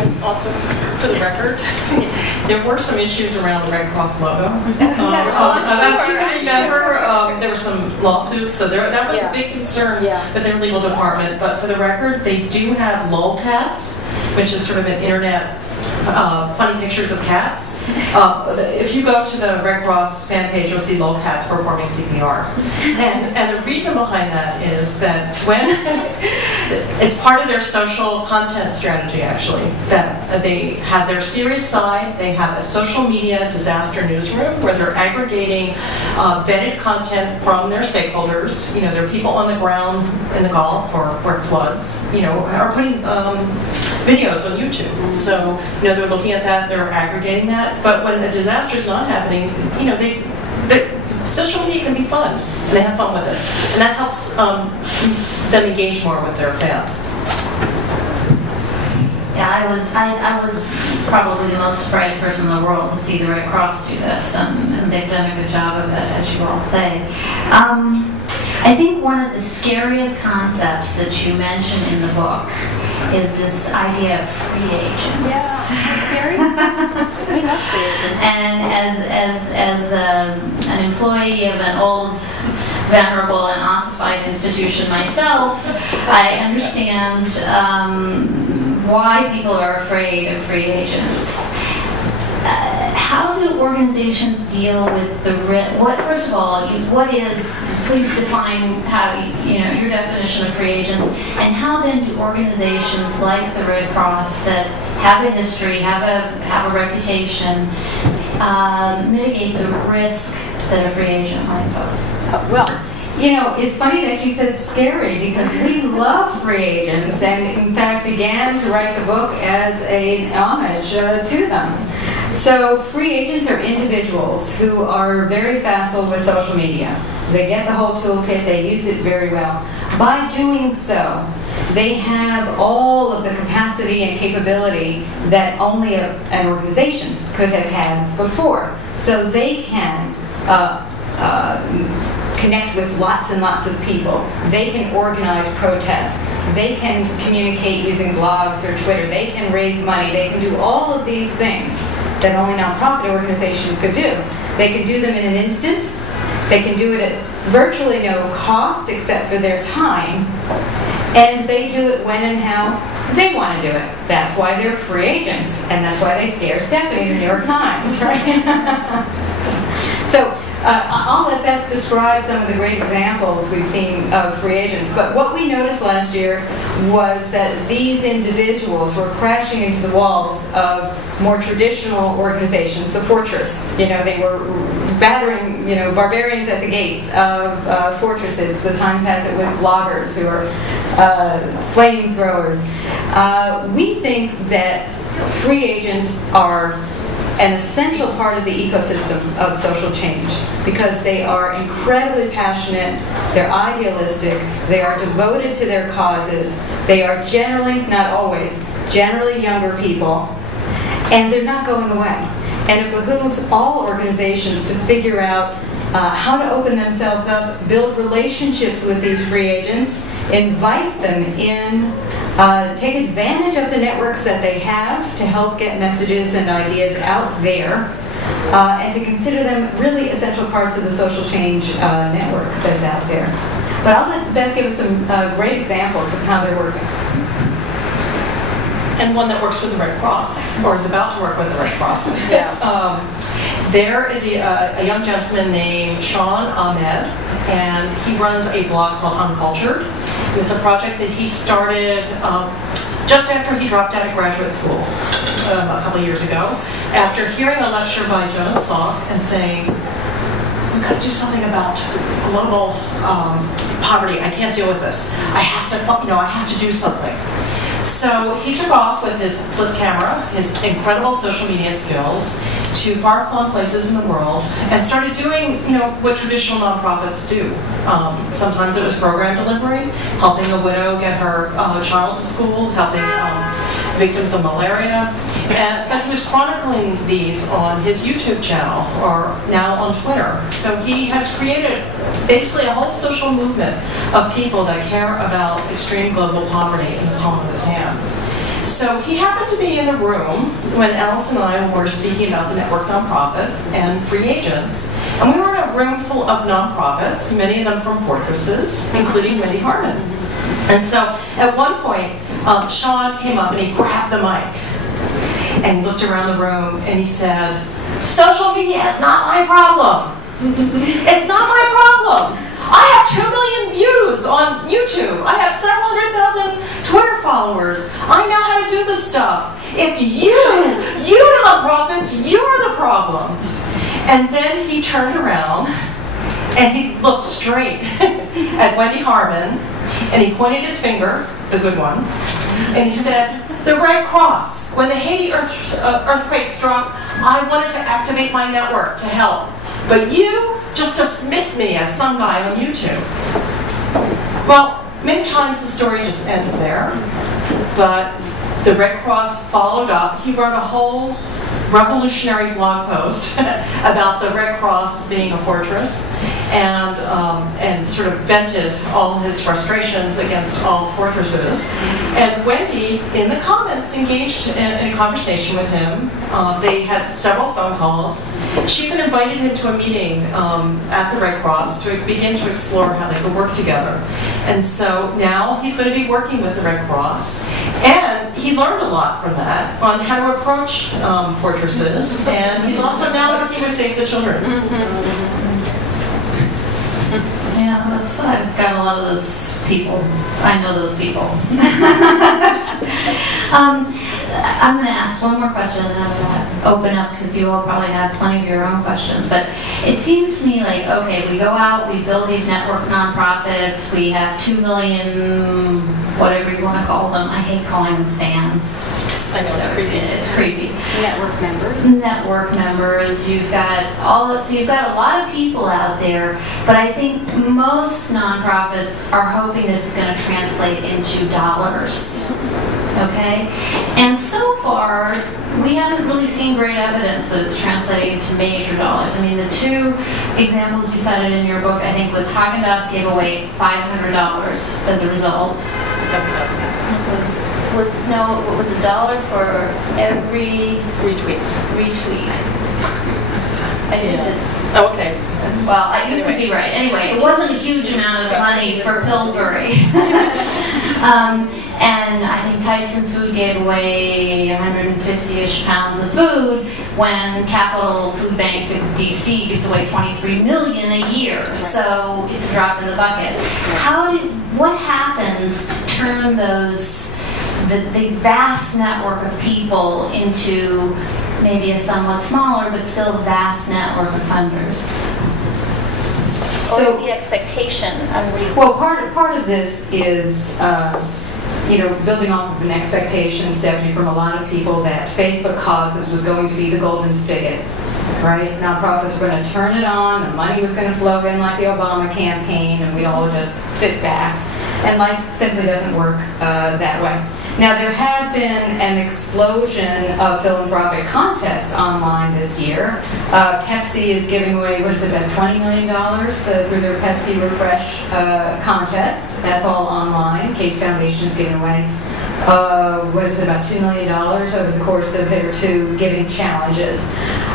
And also, for the record, there were some issues around the Red Cross logo. As you can remember, there were some lawsuits, so that was a big concern with their legal department. But for the record, they do have lolcats, which is sort of an internet funny pictures of cats. If you go to the Red Cross fan page, you'll see lolcats performing CPR. And the reason behind that is that when it's part of their social content strategy, actually, that they have their serious side, they have a social media disaster newsroom where they're aggregating vetted content from their stakeholders. You know, there are people on the ground in the Gulf or where floods, you know, are putting videos on YouTube. So, you know, they're looking at that, they're aggregating that. But when a disaster is not happening, you know, social media can be fun, and they have fun with it, and that helps them engage more with their fans. Yeah, I was probably the most surprised person in the world to see the Red Cross do this, and they've done a good job of it, as you all say. I think one of the scariest concepts that you mention in the book is this idea of free agents. Yeah, that's scary. We love free agents. And as an employee of an old, venerable, and ossified institution myself, I understand why people are afraid of free agents. How do organizations deal with the risk? First of all, please define how, your definition of free agents, and how then do organizations like the Red Cross that have a history, have a reputation, mitigate the risk that a free agent might pose? Well, it's funny that you said scary, because we love free agents, and in fact began to write the book as an homage to them. So free agents are individuals who are very facile with social media. They get the whole toolkit, they use it very well. By doing so, they have all of the capacity and capability that only an organization could have had before. So they can connect with lots and lots of people. They can organize protests. They can communicate using blogs or Twitter. They can raise money. They can do all of these things that only nonprofit organizations could do. They can do them in an instant. They can do it at virtually no cost except for their time. And they do it when and how they want to do it. That's why they're free agents. And that's why they scare Stephanie in the New York Times, right? So I'll let Beth describe some of the great examples we've seen of free agents. But what we noticed last year was that these individuals were crashing into the walls of more traditional organizations, the fortress. They were battering, barbarians at the gates of fortresses. The Times has it with bloggers who are flamethrowers. We think that free agents are an essential part of the ecosystem of social change, because they are incredibly passionate, they're idealistic, they are devoted to their causes, they are generally, not always, generally younger people, and they're not going away. And it behooves all organizations to figure out how to open themselves up, build relationships with these free agents, invite them in, take advantage of the networks that they have to help get messages and ideas out there, and to consider them really essential parts of the social change network that's out there. But I'll let Beth give us some great examples of how they're working. And one that works with the Red Cross, or is about to work with the Red Cross. There is a young gentleman named Sean Ahmed, and he runs a blog called Uncultured. It's a project that he started just after he dropped out of graduate school a couple years ago, after hearing a lecture by Jonas Salk and saying, we've got to do something about global poverty. I can't deal with this. I have to do something. So he took off with his flip camera, his incredible social media skills, to far-flung places in the world, and started doing, what traditional nonprofits do. Sometimes it was program delivery, helping a widow get her child to school, helping victims of malaria. But he was chronicling these on his YouTube channel, or now on Twitter. So he has created basically a whole social movement of people that care about extreme global poverty in the palm of his hand. So he happened to be in the room when Allison and I were speaking about the network nonprofit and free agents. And we were in a room full of nonprofits, many of them from fortresses, including Wendy Harmon. And so at one point, Sean came up and he grabbed the mic and he looked around the room and he said, "Social media is not my problem. It's not my problem. I have 2 million views on YouTube. I have several 100,000 Twitter followers. I know how to do this stuff. It's you nonprofits, you're the problem." And then he turned around and he looked straight at Wendy Harmon and he pointed his finger, the good one, and he said, "The Red Cross, when the Haiti earthquake struck, I wanted to activate my network to help. But you just dismissed me as some guy on YouTube." Well, many times the story just ends there, but the Red Cross followed up. He wrote a whole revolutionary blog post about the Red Cross being a fortress, and sort of vented all his frustrations against all fortresses. And Wendy, in the comments, engaged in a conversation with him. They had several phone calls. She even invited him to a meeting at the Red Cross to begin to explore how they could work together. And so now he's going to be working with the Red Cross. And he learned a lot from that on how to approach fortresses. And he's also now working with Save the Children. Yeah, I've got a lot of those people. I know those people. I'm going to ask one more question and then I'm going to open up because you all probably have plenty of your own questions. But it seems to me like, okay, we go out, we build these network nonprofits, we have 2 million, whatever you want to call them. I hate calling them fans. I know, it's creepy. It's creepy. Network members. Network members. You've got so you've got a lot of people out there, but I think most nonprofits are hoping this is going to translate into dollars. Okay? And so far, we haven't really seen great evidence that it's translating into major dollars. I mean, the 2 examples you cited in your book, I think, was Haagan-Dazs gave away $500 as a result. What was $1 for every Retweet. I did it. Oh, okay. Well, you could be right. Anyway, it wasn't a huge amount of money for Pillsbury. And I think Tyson Food gave away 150-ish pounds of food when Capital Food Bank in D.C. gives away $23 million a year. So it's a drop in the bucket. What happens to turn the vast network of people into maybe a somewhat smaller but still vast network of funders? Or is the expectation unreasonable? Well, part of this is, building off of an expectation, Stephanie, from a lot of people that Facebook Causes was going to be the golden spigot, right? Nonprofits were going to turn it on, the money was going to flow in like the Obama campaign, and we'd all just sit back. And life simply doesn't work that way. Now, there have been an explosion of philanthropic contests online this year. Pepsi is giving away, about $20 million through their Pepsi Refresh contest. That's all online. Case Foundation is giving away, about $2 million over the course of their 2 giving challenges.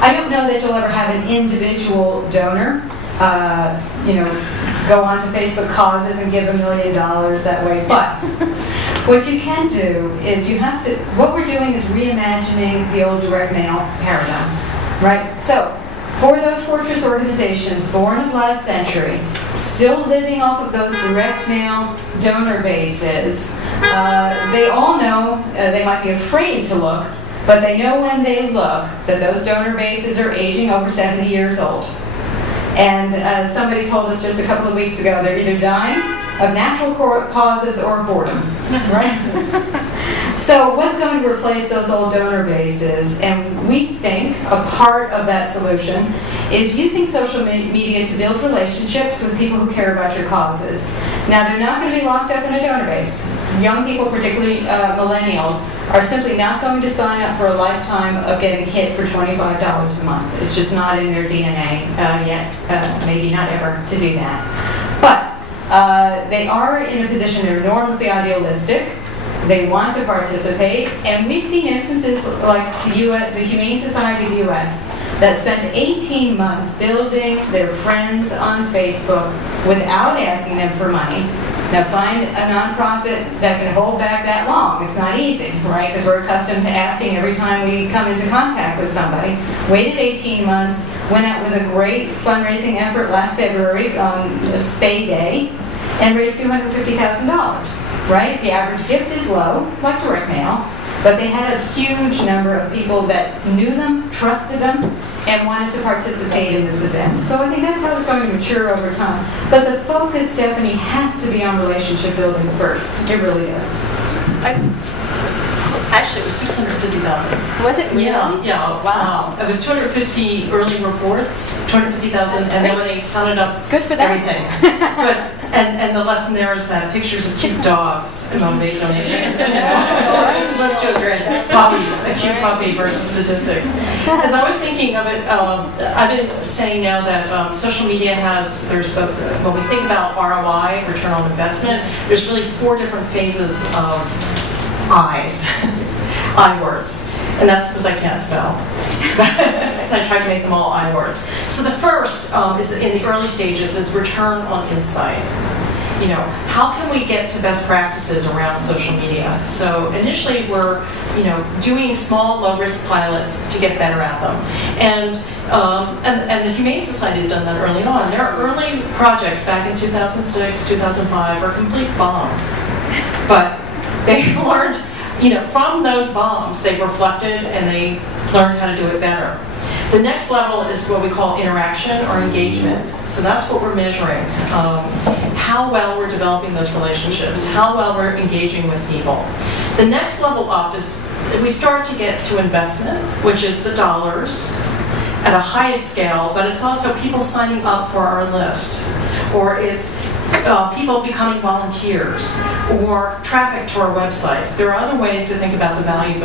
I don't know that you'll ever have an individual donor go on to Facebook Causes and give $1 million that way. But what you can do is what we're doing is reimagining the old direct mail paradigm, right? So for those fortress organizations born of last century, still living off of those direct mail donor bases, they all know, they might be afraid to look, but they know when they look that those donor bases are aging over 70 years old. And somebody told us just a couple of weeks ago they're either dying of natural causes or boredom, right? So what's going to replace those old donor bases? And we think a part of that solution is using social media to build relationships with people who care about your causes. Now, they're not going to be locked up in a donor base. Young people, particularly millennials, are simply not going to sign up for a lifetime of getting hit for $25 a month. It's just not in their DNA yet, maybe not ever, to do that. But they are in a position, they're enormously idealistic. They want to participate, and we've seen instances like the Humane Society of the U.S. that spent 18 months building their friends on Facebook without asking them for money. Now find a nonprofit that can hold back that long. It's not easy, right? Because we're accustomed to asking every time we come into contact with somebody. Waited 18 months, went out with a great fundraising effort last February on Spay Day, and raised $250,000, right? The average gift is low, like direct mail, but they had a huge number of people that knew them, trusted them, and wanted to participate in this event. So I think that's how it's going to mature over time. But the focus, Stephanie, has to be on relationship building first. It really does. Actually, it was 650,000. Was it really? Yeah. Wow. It was 250 early reports, 250,000, and then when they counted up Good for them. everything. But and the lesson there is that pictures of cute dogs motivate donations. Little children, puppies, a cute puppy versus statistics. As I was thinking of it, I've been saying now that social media when we think about ROI, return on investment, there's really 4 different phases of I words. And that's because I can't spell. I tried to make them all I words. So the first is in the early stages is return on insight. How can we get to best practices around social media? So initially we're, doing small low-risk pilots to get better at them. And the Humane Society has done that early on. Their early projects back in 2006, 2005 are complete bombs. But they learned, from those bombs, they reflected and they learned how to do it better. The next level is what we call interaction or engagement. So that's what we're measuring. How well we're developing those relationships, how well we're engaging with people. The next level up is we start to get to investment, which is the dollars at a highest scale, but it's also people signing up for our list, or it's people becoming volunteers, or traffic to our website. There are other ways to think about the value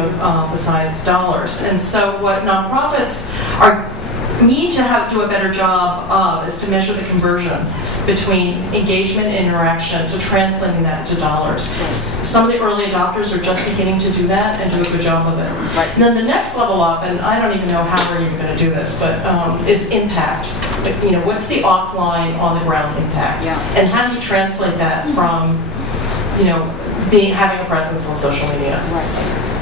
besides dollars. And so what nonprofits need to do a better job of is to measure the conversion between engagement and interaction to translating that to dollars. Some of the early adopters are just beginning to do that and do a good job of it. Right. And then the next level up, and I don't even know how we're even going to do this, but is impact. What's the offline, on the ground impact? Yeah. And how do you translate that from, having a presence on social media? Right.